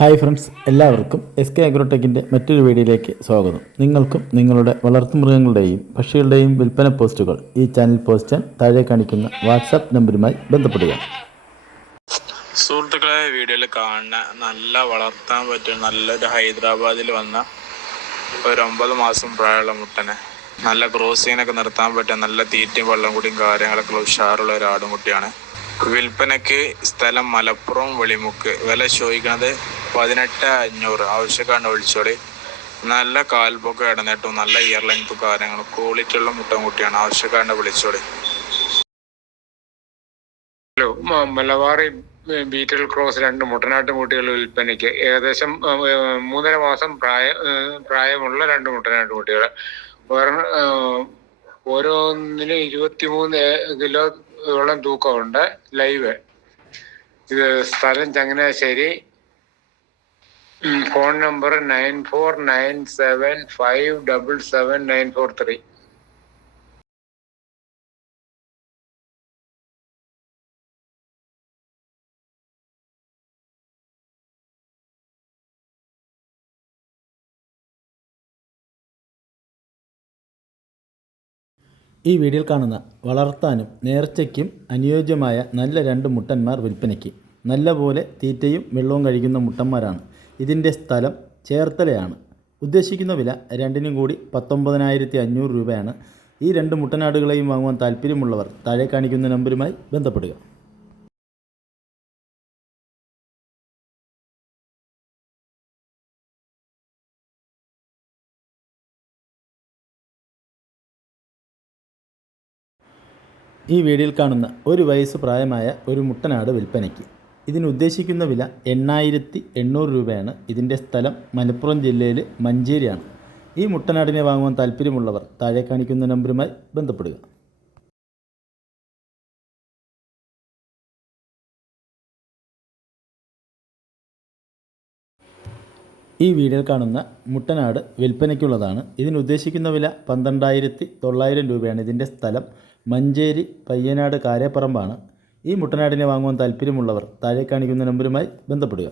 Hi friends എല്ലാവർക്കും S K അഗ്രോടെക്കിന്റെ മറ്റൊരു വീഡിയോയിലേക്ക് സ്വാഗതം. നിങ്ങൾക്കും നിങ്ങളുടെ വളർത്തുമൃഗങ്ങളുടെയും പക്ഷികളുടെയും വിൽപ്പന പോസ്റ്റുകൾ ഈ ചാനൽ പോസ്റ്റ് താഴെ കാണിക്കുന്ന വാട്സാപ്പ് നമ്പറുമായി ബന്ധപ്പെടുക. സുഹൃത്തുക്കളെ വീഡിയോയിൽ കാണുന്ന നല്ല വളർത്താൻ പറ്റിയ നല്ലൊരു ഹൈദരാബാദിൽ വന്ന ഒരു ഒമ്പത് മാസം പ്രായമുള്ള മുട്ടനെ നല്ല ക്രോസിങ്ങിനൊക്കെ നിർത്താൻ പറ്റിയ നല്ല തീറ്റയും വെള്ളം കൂടിയും കാര്യങ്ങളൊക്കെ ഉഷാറുള്ള ഒരു ആടുംകുട്ടിയാണ്. വിൽപ്പനയ്ക്ക് സ്ഥലം മലപ്പുറം വെളിമുക്ക്. വില ചോദിക്കുന്നത് പതിനെട്ട് അഞ്ഞൂറ്. ആവശ്യക്കാരന്റെ വിളിച്ചോളി. നല്ല കാൽപ്പൊക്കെ ഇടന്നിട്ടും നല്ല ഇയർ ലെങ്ത്തും കാര്യങ്ങളും ക്വാളിറ്റി ഉള്ള മുട്ടൻകുട്ടിയാണ് ആവശ്യക്കാരന്റെ വിളിച്ചോളി. ഹലോ മലബാറി ബീറ്റൽ ക്രോസ് രണ്ട് മുട്ടനാട്ട് കുട്ടികളുടെ വിൽപ്പനയ്ക്ക് ഏകദേശം മൂന്നര മാസം പ്രായ പ്രായമുള്ള രണ്ട് മുട്ടനാട്ട് കുട്ടികൾ ഒരെണ്ണം, ആ, ഓരോന്നിനും ഇരുപത്തിമൂന്ന് ഓളം തൂക്കമുണ്ട് ലൈവ്. ഇത് സ്ഥലം Changanassery phone number nine four nine seven five double seven nine four three. ഈ വീഡിയോയിൽ കാണുന്ന വളർത്താനും നേർച്ചയ്ക്കും അനുയോജ്യമായ നല്ല രണ്ട് മുട്ടന്മാർ വിൽപ്പനയ്ക്ക്. നല്ലപോലെ തീറ്റയും വെള്ളവും കഴിക്കുന്ന മുട്ടന്മാരാണ്. ഇതിന്റെ സ്ഥലം ചേർത്തലയാണ്. ഉദ്ദേശിക്കുന്ന വില രണ്ടിനും കൂടി പത്തൊമ്പതിനായിരത്തി അഞ്ഞൂറ് രൂപയാണ്. ഈ രണ്ട് മുട്ടനാടുകളെയും വാങ്ങുവാൻ താല്പര്യമുള്ളവർ താഴെ കാണിക്കുന്ന നമ്പരുമായി ബന്ധപ്പെടുക. ഈ വീഡിയോയിൽ കാണുന്ന ഒരു വയസ്സ് പ്രായമായ ഒരു മുട്ടനാട് വിൽപ്പനയ്ക്ക് ഇതിന് ഉദ്ദേശിക്കുന്ന വില എണ്ണായിരത്തി എണ്ണൂറ് രൂപയാണ്. ഇതിന്റെ സ്ഥലം മലപ്പുറം ജില്ലയിൽ മഞ്ചേരിയാണ്. ഈ മുട്ടനാടിനെ വാങ്ങുവാൻ താല്പര്യമുള്ളവർ താഴെ കാണിക്കുന്ന നമ്പറുമായി ബന്ധപ്പെടുക. ഈ വീഡിയോയിൽ കാണുന്ന മുട്ടനാട് വിൽപ്പനയ്ക്കുള്ളതാണ്. ഇതിന് ഉദ്ദേശിക്കുന്ന വില പന്ത്രണ്ടായിരത്തി തൊള്ളായിരം രൂപയാണ്. ഇതിന്റെ സ്ഥലം മഞ്ചേരി പയ്യനാട് കാരേപ്പറമ്പാണ്. ഈ മുട്ടനാടിനെ വാങ്ങുവാൻ താല്പര്യമുള്ളവർ താഴെ കാണിക്കുന്ന നമ്പരുമായി ബന്ധപ്പെടുക.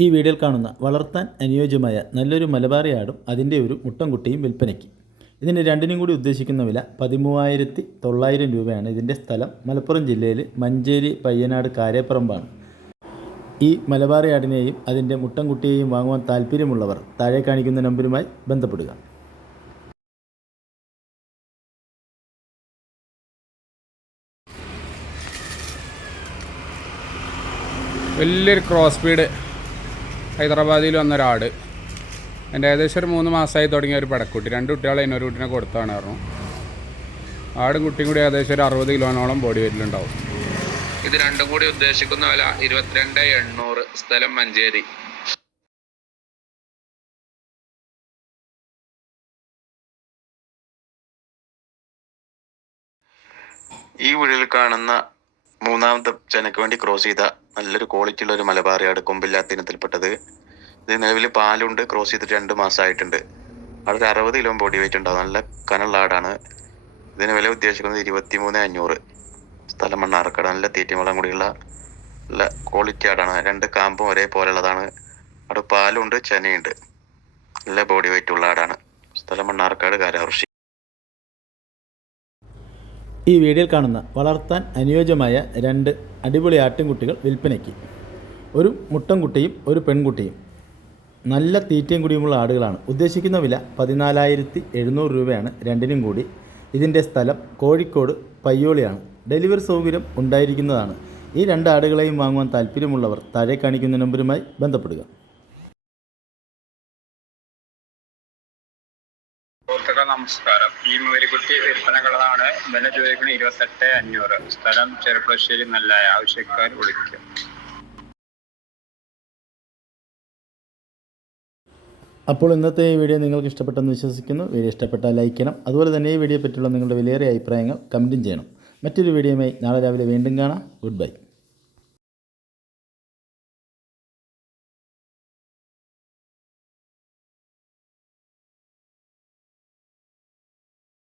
ഈ വീഡിയോയിൽ കാണുന്ന വളർത്താൻ അനുയോജ്യമായ നല്ലൊരു മലബാറിയാടും അതിന്റെ ഒരു മുട്ടൻകുട്ടിയും വിൽപ്പനയ്ക്ക്. ഇതിന് രണ്ടിനും കൂടി ഉദ്ദേശിക്കുന്ന വില പതിമൂവായിരത്തി തൊള്ളായിരം രൂപയാണ്. ഇതിന്റെ സ്ഥലം മലപ്പുറം ജില്ലയിൽ മഞ്ചേരി പയ്യനാട് കാരേപ്പറമ്പാണ്. ഈ മലബാറിയാടിനെയും അതിന്റെ മുട്ടൻകുട്ടിയെയും വാങ്ങുവാൻ താല്പര്യമുള്ളവർ താഴെ കാണിക്കുന്ന നമ്പരുമായി ബന്ധപ്പെടുക. വലിയൊരു ക്രോസ് സ്പീഡ് ഹൈദരാബാദിൽ വന്നൊരാട് എന്റെ ഏകദേശം ഒരു മൂന്ന് മാസമായി തുടങ്ങിയ ഒരു പടക്കുട്ടി. രണ്ട് കുട്ടികളെ അതിനൊരു കുട്ടിനെ കൊടുത്താണ് പറഞ്ഞു. ആടും കുട്ടിയും കൂടി ഏകദേശം ഒരു അറുപത് കിലോനോളം ബോഡി വെയിറ്റിലുണ്ടാവും ഇത് രണ്ടും കൂടി ഉദ്ദേശിക്കുന്ന വില ഇരുപത്തിരണ്ട് എണ്ണൂറ് സ്ഥലം മഞ്ചേരി. ഈ വീടിൽ കാണുന്ന മൂന്നാമത്തെ ചെനക്ക് വേണ്ടി ക്രോസ് ചെയ്ത നല്ലൊരു ക്വാളിറ്റി ഉള്ള ഒരു മലബാറിയാണ് കൊമ്പില്ലാത്ത ഇനത്തിൽപ്പെട്ടത്. ഇത് നിലവിൽ പാലുണ്ട് ക്രോസ് ചെയ്തിട്ട് രണ്ട് മാസമായിട്ടുണ്ട് അവിടെ അറുപത് കിലോ ബോഡി വെയിറ്റ് ഉണ്ടാവും നല്ല കനുള്ള ആടാണ്. ഇതിന് വില ഉദ്ദേശിക്കുന്നത് ഇരുപത്തി മൂന്ന് അഞ്ഞൂറ്. സ്ഥലം മണ്ണാർക്കാട്. നല്ല തീറ്റമളം കൂടിയുള്ള നല്ല ക്വാളിറ്റി ആടാണ്. രണ്ട് കാമ്പും ഒരേപോലെ ഉള്ളതാണ് അവിടെ പാലുണ്ട് ചെനയുണ്ട്. നല്ല ബോഡി വെയിറ്റ് ഉള്ള ആടാണ്. സ്ഥലം മണ്ണാർക്കാട് കാരാകൃഷി ഈ വീഡിയോയിൽ കാണുന്ന വളർത്താൻ അനുയോജ്യമായ രണ്ട് അടിപൊളി ആട്ടിൻകുട്ടികൾ വിൽപ്പനയ്ക്ക്. ഒരു മുട്ടൻകുട്ടിയും ഒരു പെൺകുട്ടിയും. നല്ല തീറ്റയും കുടിയുമുള്ള ആടുകളാണ്. ഉദ്ദേശിക്കുന്ന വില പതിനാലായിരത്തി എഴുന്നൂറ് രൂപയാണ് രണ്ടിനും കൂടി. ഇതിന്റെ സ്ഥലം കോഴിക്കോട് പയ്യോളിയാണ്. ഡെലിവറി സൗകര്യം ഉണ്ടായിരിക്കുന്നതാണ്. ഈ രണ്ട് ആടുകളെയും വാങ്ങുവാൻ താല്പര്യമുള്ളവർ താഴെ കാണിക്കുന്ന നമ്പറുമായി ബന്ധപ്പെടുക. നമസ്കാരം. ഈ മൂരിക്കുട്ടി വിൽപ്പനകളാണ് വില ചോദിക്കുന്നത് ഇരുപത്തെട്ട് അഞ്ഞൂറ്. സ്ഥലം ചെറുപ്പശ്ശേരി നല്ല ആവശ്യക്കാർ വിളിക്കും. അപ്പോൾ ഇന്നത്തെ ഈ വീഡിയോ നിങ്ങൾക്ക് ഇഷ്ടപ്പെട്ടെന്ന് വിശ്വസിക്കുന്നു. വീഡിയോ ഇഷ്ടപ്പെട്ടാൽ ലൈക്ക് ചെയ്യണം. അതുപോലെ തന്നെ ഈ വീഡിയോ പറ്റിയുള്ള നിങ്ങളുടെ വിലയേറിയ അഭിപ്രായങ്ങൾ കമന്റും ചെയ്യണം. മറ്റൊരു വീഡിയോയുമായി നാളെ രാവിലെ വീണ്ടും കാണാം. Good bye.